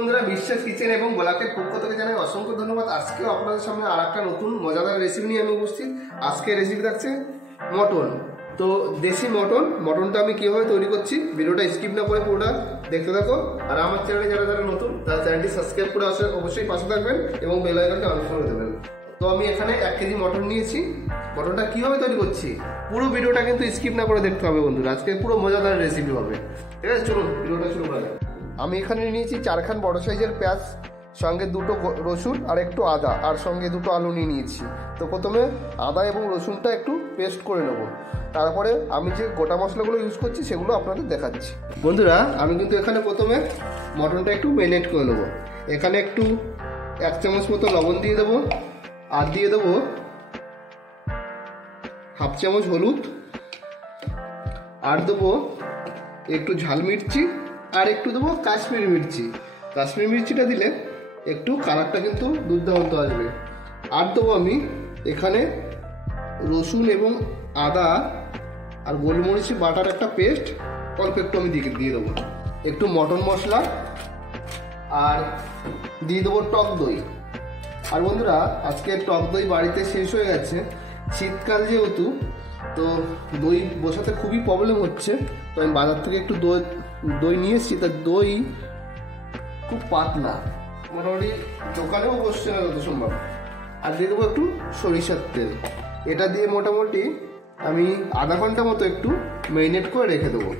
বন্ধুরা, বিশ্বাস কিচেন এবং গোলাপের পক্ষ থেকে জানাই অসংখ্য ধন্যবাদ। আজকেও আপনাদের সামনে আর একটা নতুন মজাদার রেসিপি নিয়ে আমি উপস্থিত। আজকে রেসিপি থাকছে মটন। তো দেশি মটনটা আমি কিভাবে তৈরি করছি ভিডিওটা স্কিপ না করে পুরোটা দেখতে থাকো। আর আমার চ্যানেলে যারা যারা নতুন তারা চ্যানেলটি সাবস্ক্রাইব করে অবশ্যই পাশে থাকবেন এবং বেল আইকনটা অন করে দেবেন। তো আমি এখানে 1 কেজি মটন নিয়েছি। মটনটা কিভাবে তৈরি করছি পুরো ভিডিওটা কিন্তু স্কিপ না করে দেখতে হবে বন্ধুরা। আজকে পুরো মজাদার রেসিপি হবে, ঠিক আছে? চলুন ভিডিওটা শুরু করা যাক। আমি এখানে নিয়েছি 4খান বড় সাইজের পেঁয়াজ, সঙ্গে 2টো রসুন আর একটু আদা, আর সঙ্গে 2টো আলু নিয়ে নিয়েছি। তো প্রথমে আদা এবং রসুনটা একটু পেস্ট করে নেব, তারপরে আমি যে গোটা মশলাগুলো ইউজ করছি সেগুলো আপনাদের দেখাচ্ছি। বন্ধুরা, আমি কিন্তু এখানে প্রথমে মটনটা একটু ম্যারিনেট করে নেবো। এখানে একটু 1 চামচ মতো লবণ দিয়ে দেবো, আর দিয়ে দেবো 1/2 চামচ হলুদ, আর দেবো একটু ঝাল মির্চি, আর একটু দেবো কাশ্মীরি মির্চি। কাশ্মীরি মির্চিটা দিলে একটু কালারটা কিন্তু দুর্দান্ত আসবে। আর দেবো আমি এখানে রসুন এবং আদা আর গোলমরিচি বাটার একটা পেস্ট অল্প একটু আমি দিয়ে দেবো, একটু মটন মশলা, আর দিয়ে দেবো টক দই। আর বন্ধুরা, আজকে টক দই বাড়িতে শেষ হয়ে গেছে, শীতকাল যেহেতু, তো দই বসাতে খুবই প্রবলেম হচ্ছে। তো আমি বাজার থেকে একটু দই নিয়ে এসেছি। তা দই খুব পাতলা, মোটামুটি দোকানেও বসছে না যত সম্ভব। আর দিয়ে দেবো একটু সরিষার তেল। এটা দিয়ে মোটামুটি আমি আধা ঘন্টা মতো একটু ম্যারিনেট করে রেখে দেবো।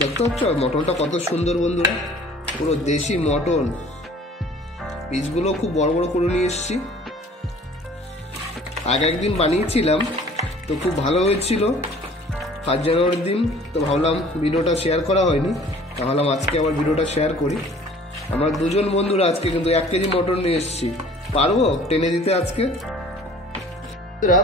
দেখতে পাচ্ছ মটনটা কত সুন্দর বন্ধুরা, পুরো দেশি মটন। পিসগুলো খুব বড় বড় করে নিয়ে এসেছি। আগে একদিন বানিয়েছিলাম, তো খুব ভালো হয়েছিল 1 জানুয়ারির দিন। তো ভাবলাম ভিডিওটা শেয়ার করা হয়নি, তাহলে আজকে আবার ভিডিওটা শেয়ার করি। আমরা দুজন বন্ধুরা আজকে কিন্তু 1 কেজি মটন নিয়ে এসেছি। পারবো টেনে দিতে আজকে?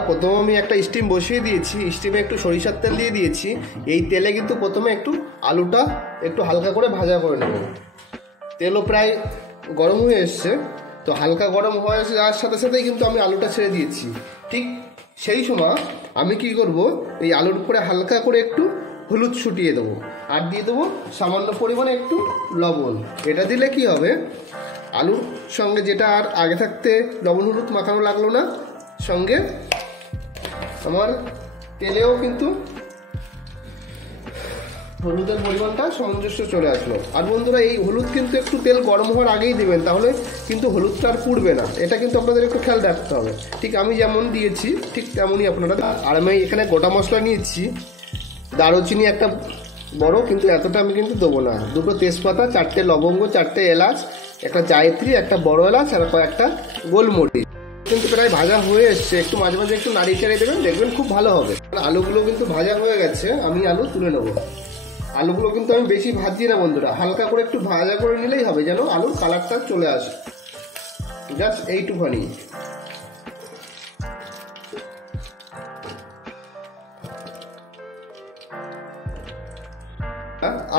প্রথমে আমি একটা স্টিম বসিয়ে দিয়েছি, স্টিমে একটু সরিষার তেল দিয়ে দিয়েছি। এই তেলে কিন্তু প্রথমে একটু আলুটা একটু হালকা করে ভাজা করে নেব। তেলও প্রায় গরম হয়ে এসছে, তো হালকা গরম হয়ে যাওয়ার সাথে সাথেই কিন্তু আমি আলুটা ছেড়ে দিয়েছি। ঠিক সেই সময় আমি কি করব, এই আলুর উপরে হালকা করে একটু হলুদ ছুটিয়ে দেবো, আর দিয়ে দেবো সামান্য পরিমাণে একটু লবণ। এটা দিলে কি হবে, আলুর সঙ্গে যেটা আর আগে থাকতে লবণ হলুদ মাখানো লাগলো না, সঙ্গে আমার তেলেও কিন্তু হলুদের পরিমাণটা সামঞ্জস্য চলে আসলো। আর বন্ধুরা, এই হলুদ কিন্তু একটু তেল গরম হওয়ার আগেই দেবেন, তাহলে কিন্তু হলুদটা আর পুড়বে না। এটা কিন্তু আপনাদের একটু খেয়াল রাখতে হবে। ঠিক আমি যেমন দিয়েছি ঠিক তেমনই আপনারা। আর আমি এখানে গোটা মশলা নিয়েছি, দারুচিনি একটা বড়, কিন্তু এতটা আমি কিন্তু দেবো না। 2টো তেজপাতা, 4টে লবঙ্গ, 4টে এলাচ, একটা জায়ত্রী, একটা বড় এলাচ, আর কয়েকটা গোলমরিচ। কিন্তু প্রায় ভাজা হয়ে এসছে, একটু মাঝে মাঝে একটু নাড়িয়ে চাড়িয়ে দেবেন, দেখবেন খুব ভালো হবে। আলুগুলো কিন্তু ভাজা হয়ে গেছে, আমি আলু তুলে নেবো। আলুগুলো কিন্তু আমি বেশি ভাজছি না বন্ধুরা, হালকা করে একটু ভাজা করে নিলেই হবে, যেন আলুর কালারটা চলে আসে। জাস্ট এইটুখানি।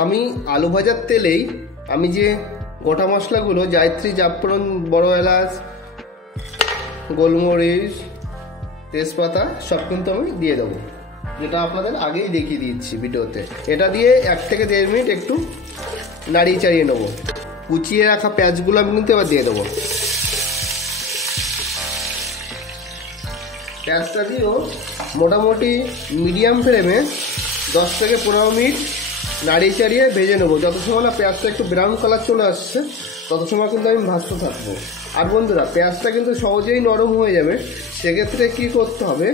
আমি আলু ভাজার তেলেই আমি যে গোটা মশলাগুলো জায়ত্রী, জাফরান, বড় এলাচ, গোলমরিচ, তেজপাতা সব কিন্তু আমি দিয়ে দেবো, যেটা আপনাদের আগেই দেখিয়ে দিচ্ছি ভিডিওতে। এটা দিয়ে 1 থেকে 1.5 মিনিট একটু নাড়িয়ে চাড়িয়ে নেবো। কুচিয়ে রাখা পেঁয়াজগুলো আমি কিন্তু এবার দিয়ে দেবো। পেঁয়াজটা দিয়েও মোটামুটি মিডিয়াম ফ্লেমে 10 থেকে 15 মিনিট নাড়িয়ে চাড়িয়ে ভেজে নেবো। যত সময় না পেঁয়াজটা একটু ব্রাউন কালার চলে আসছে, তত সময় কিন্তু আমি ভাজতে থাকবো। আর বন্ধুরা, পেঁয়াজটা কিন্তু সহজেই নরম হয়ে যাবে, সেক্ষেত্রে কি করতে হবে,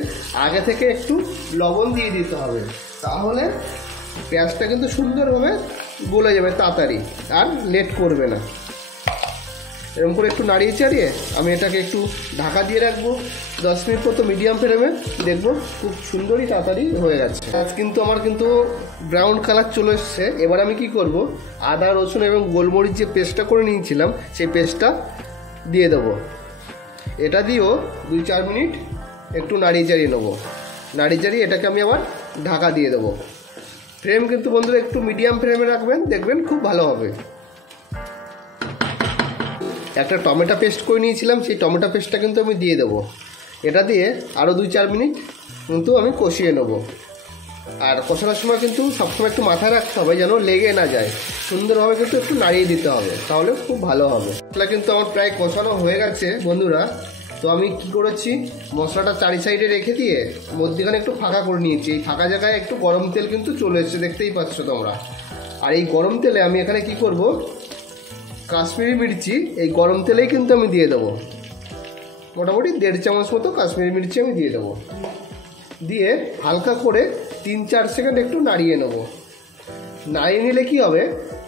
আগে থেকে একটু লবণ দিয়ে দিতে হবে, তাহলে পেঁয়াজটা কিন্তু সুন্দরভাবে গলে যাবে তাড়াতাড়ি, আর লেট করবে না। এরকম করে একটু নাড়িয়ে চাড়িয়ে আমি এটাকে একটু ঢাকা দিয়ে রাখবো 10 মিনিট মতো মিডিয়াম ফ্লেমে। দেখবো খুব সুন্দরই তাড়াতাড়ি হয়ে যাচ্ছে। আজ কিন্তু আমার কিন্তু ব্রাউন কালার চলে এসছে। এবার আমি কি করব, আদা, রসুন এবং গোলমরিচ যে পেস্টটা করে নিয়েছিলাম সেই পেস্টটা দিয়ে দেবো। এটা দিয়েও 2-4 মিনিট একটু নাড়িয়ে চাড়িয়ে নেবো। নাড়িয়ে চাড়িয়ে এটাকে আমি আবার ঢাকা দিয়ে দেবো। ফ্লেম কিন্তু বন্ধুরা একটু মিডিয়াম ফ্লেমে রাখবেন, দেখবেন খুব ভালো হবে। একটা টমেটো পেস্ট করে নিয়েছিলাম, সেই টমেটো পেস্টটা কিন্তু আমি দিয়ে দেবো। এটা দিয়ে আরও 2-4 মিনিট কিন্তু আমি কষিয়ে নেব। আর কষানোর সময় কিন্তু সবসময় একটু মাথায় রাখতে হবে যেন লেগে না যায়, সুন্দরভাবে কিন্তু একটু নাড়িয়ে দিতে হবে, তাহলে খুব ভালো হবে। মশলা কিন্তু আমার প্রায় কষানো হয়ে গেছে বন্ধুরা। তো আমি কি করেছি, মশলাটা চারি সাইডে রেখে দিয়ে মধ্যখানে একটু ফাঁকা করে নিয়েছি। এই ফাঁকা জায়গায় একটু গরম তেল কিন্তু চলে এসেছে, দেখতেই পাচ্ছ তোমরা। আর এই গরম তেলে আমি এখানে কি করব, কাশ্মীরি মির্চি এই গরম তেলেই কিন্তু আমি দিয়ে দেবো। মোটামুটি 1.5 চামচ মতো কাশ্মীরি মির্চি আমি দিয়ে দেবো। দিয়ে হালকা করে 3-4 সেকেন্ড একটু নাড়িয়ে নেব। নাড়িয়ে নিলে কি হবে,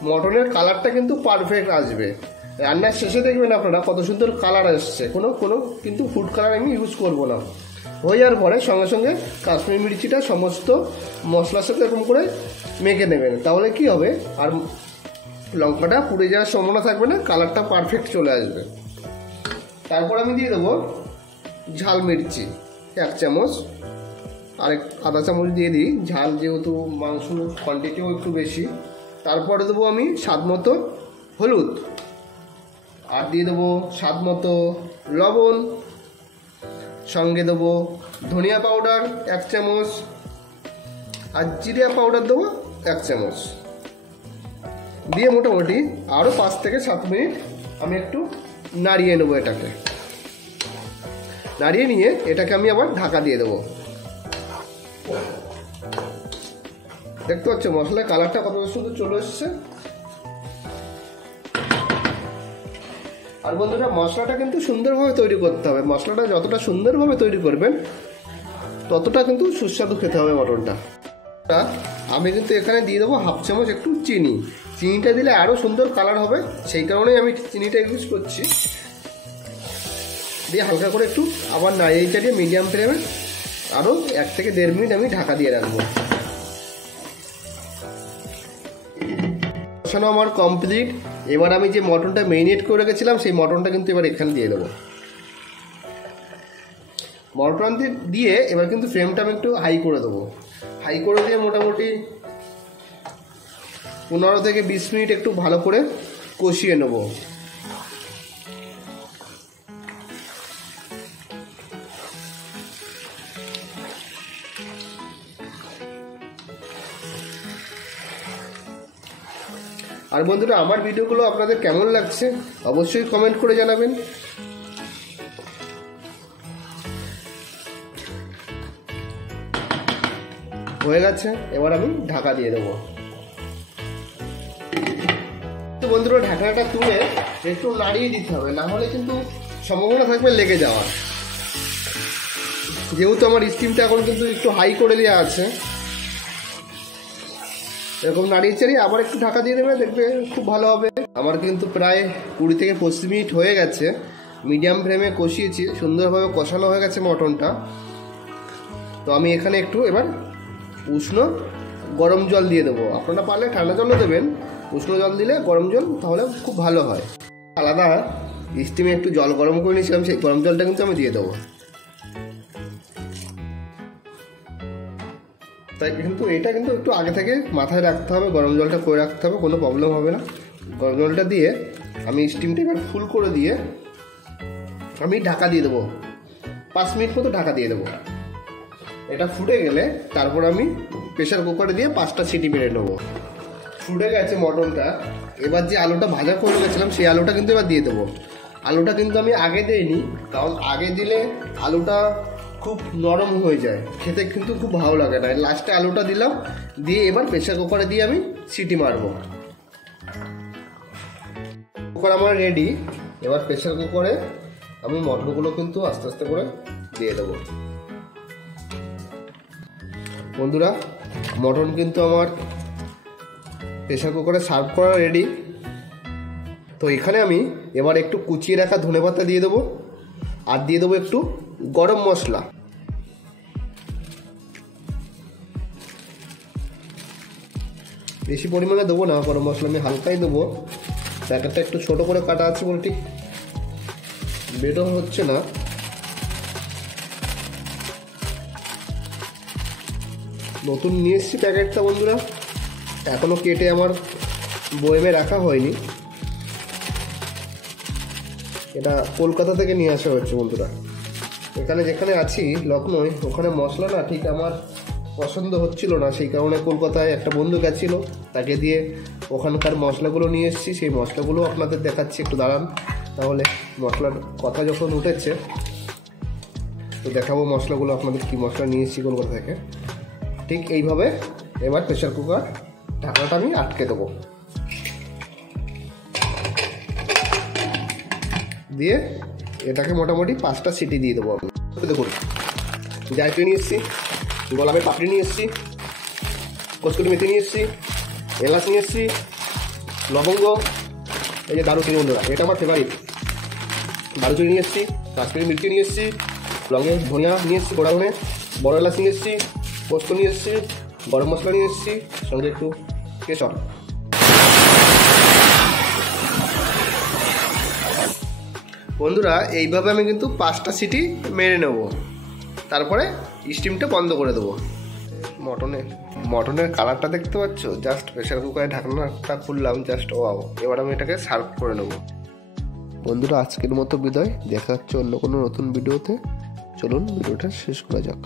মটনের কালারটা কিন্তু পারফেক্ট আসবে। রান্নার শেষে দেখবেন আপনারা কত সুন্দর কালার আসছে। কোনো কিন্তু ফুড কালার আমি ইউজ করব না। হয়ে যাওয়ার পরে সঙ্গে সঙ্গে কাশ্মীরি মির্চিটা সমস্ত মশলার সাথে এরকম করে মেখে নেবেন, তাহলে কি হবে, আর লঙ্কাটা পুড়ে যাওয়ার সম্ভাবনা থাকবে না, কালারটা পারফেক্ট চলে আসবে। তারপর আমি দিয়ে দেবো ঝাল মির্চি 1 চামচ, আর আধা চামচ দিয়ে দিই ঝাল, যেহেতু মাংস কোয়ান্টিটিও একটু বেশি। তারপরে দেবো আমি স্বাদ মতো হলুদ, আর দিয়ে দেবো স্বাদ মতো লবণ, সঙ্গে দেবো ধনিয়া পাউডার 1 চামচ, আর জিরা পাউডার দেবো 1 চামচ। দিয়ে মোটামুটি আরও 5 থেকে 7 মিনিট আমি একটু নাড়িয়ে নেবো। এটাকে নাড়িয়ে নিয়ে এটাকে আমি আবার ঢাকা দিয়ে দেবো। দেখতে পাচ্ছ মশলার কালারটা কত সুন্দর চলে এসছে। আর বন্ধুরা, মশলাটা কিন্তু সুন্দরভাবে তৈরি করতে হবে। মশলাটা যতটা সুন্দরভাবে তৈরি করবেন ততটা কিন্তু সুস্বাদু খেতে হবে মটনটা। আমি কিন্তু এখানে দিয়ে দেবো 1/2 চামচ একটু চিনি। চিনিটা দিলে আরও সুন্দর কালার হবে, সেই কারণেই আমি চিনিটা ইউজ করছি। দিয়ে হালকা করে একটু আবার নাড়িয়ে চাড়িয়ে মিডিয়াম ফ্লেমে আরও 1 থেকে 1.5 মিনিট আমি ঢাকা দিয়ে রাখবো। কষানো আমার কমপ্লিট। এবার আমি যে মটনটা ম্যারিনেট করে রেখেছিলাম সেই মটনটা কিন্তু এবার এখানে দিয়ে দেবো। মটন দিয়ে এবার কিন্তু ফ্লেমটা আমি একটু হাই করে দেবো। হাই করে দিয়ে মোটামুটি 15 থেকে 20 মিনিট একটু ভালো করে কষিয়ে নেব। আর বন্ধুরা, আমার ভিডিওগুলো আপনাদের কেমন লাগছে অবশ্যই কমেন্ট করে জানাবেন। হয়ে গেছে, এবার আমি ঢাকা দিয়ে দেবো। তো বন্ধুরা, ঢাকনাটা তুলে একটু নাড়িয়ে দিতে হবে, না হলে কিন্তু সম্ভাবনা থাকবে লেগে যাওয়ার। যেহেতু আমার স্টিমটা এখন কিন্তু একটু হাই করে দেওয়া আছে, এরকম নাড়িয়ে চাড়িয়ে আবার একটু ঢাকা দিয়ে দেবে, দেখবে খুব ভালো হবে। আমার কিন্তু প্রায় 20 থেকে 25 মিনিট হয়ে গেছে। মিডিয়াম ফ্লেমে কষিয়েছি, সুন্দরভাবে কষানো হয়ে গেছে মটনটা। তো আমি এখানে একটু এবার উষ্ণ গরম জল দিয়ে দেবো। আপনারা পারলে ঠান্ডা জলও দেবেন, উষ্ণ জল দিলে গরম জল তাহলে খুব ভালো হয়। আলাদা স্টিমে একটু জল গরম করে নিয়েছিলাম, সেই গরম জলটা কিন্তু আমি দিয়ে দেবো। তাই কিন্তু এটা কিন্তু একটু আগে থেকে মাথায় রাখতে হবে, গরম জলটা করে রাখতে হবে, কোনো প্রবলেম হবে না। গরম জলটা দিয়ে আমি স্টিমটা এবার ফুল করে দিয়ে আমি ঢাকা দিয়ে দেবো। 5 মিনিট মতো ঢাকা দিয়ে দেবো। এটা ফুটে গেলে তারপর আমি প্রেশার কুকারে দিয়ে 5টা সিটি মেরে নেবো। ফুটে গেছে মটনটা। এবার যে আলুটা ভাজা করে রেখেছিলাম সেই আলুটা কিন্তু এবার দিয়ে দেবো। আলুটা কিন্তু আমি আগে দিইনি, কারণ আগে দিলে আলুটা খুব নরম হয়ে যায়, খেতে কিন্তু খুব ভালো লাগে না। লাস্টে আলুটা দিলাম, দিয়ে এবার প্রেশার কুকারে দিয়ে আমি সিটি মারবো। কুকার আমার রেডি। এবার প্রেশার কুকারে আমি মটনগুলো কিন্তু আস্তে আস্তে করে দিয়ে দেবো। বন্ধুরা, মটন কিন্তু আমার প্রেশার কুকারে সার্ভ করা রেডি। তো এখানে আমি এবার একটু কুচিয়ে রাখা ধনেপাতা দিয়ে দেবো, আর দিয়ে দেবো একটু গরম মশলা। বেশি পরিমাণে দেবো না গরম মশলা, আমি হালকাই দেবো। প্যাকেটটা একটু ছোট করে কাটা আছে বলে ঠিক বেটও হচ্ছে না। নতুন নিয়ে এসেছি প্যাকেটটা বন্ধুরা, এখনও কেটে আমার বয়েমে রাখা হয়নি। এটা কলকাতা থেকে নিয়ে আসা হচ্ছে বন্ধুরা। এখানে যেখানে আছি লখনৌ, ওখানে মশলা না ঠিক আমার পছন্দ হচ্ছিল না, সেই কারণে কলকাতায় একটা বন্ধু গেছিল, তাকে দিয়ে ওখানকার মশলাগুলো নিয়ে এসেছি। সেই মশলাগুলো আপনাদের দেখাচ্ছি, একটু দাঁড়ান। তাহলে মশলার কথা যখন উঠেছে তো দেখাবো মশলাগুলো আপনাদের, কী মশলা নিয়ে এসেছি কলকাতা থেকে। ঠিক এইভাবে এবার প্রেশার কুকার ঢাকনাটা আমি আটকে দেবো, দিয়ে এটাকে মোটামুটি 5টা সিটি দিয়ে দেবো আমি। দেখুন, জায়ফল নিয়ে এসেছি, গোলাপের পাপড়ি নিয়ে এসেছি, কস্তুরি মেথি নিয়ে এসেছি, এলাচ নিয়ে এসেছি, লবঙ্গ, এই যে দারুচিনি বন্ধুরা, এটা আমার ফেভারিট। দারুচিনি নিয়ে এসেছি, কাশ্মীরি মির্চি নিয়ে এসেছি, লঙ্গের ধনিয়া নিয়ে এসেছি, গোড়া ধনে, বড় এলাচ নিয়ে এসেছি, পোস্ত নিয়ে এসেছি, গরম মশলা নিয়ে এসেছি, সঙ্গে একটু কেশর। বন্ধুরা এইভাবে আমি কিন্তু 5টা সিটি মেরে নেব, তারপরে স্টিমটা বন্ধ করে দেবো। মটনের কালারটা দেখতে পাচ্ছ, জাস্ট প্রেশার কুকারে ঢাকনাটা খুললাম, জাস্ট ওয়াও। এবার আমি এটাকে সার্ভ করে নেব। বন্ধুরা আজকের মতো বিদায়, দেখা হচ্ছে অন্য কোনো নতুন ভিডিওতে। চলুন ভিডিওটা শেষ করা যাক।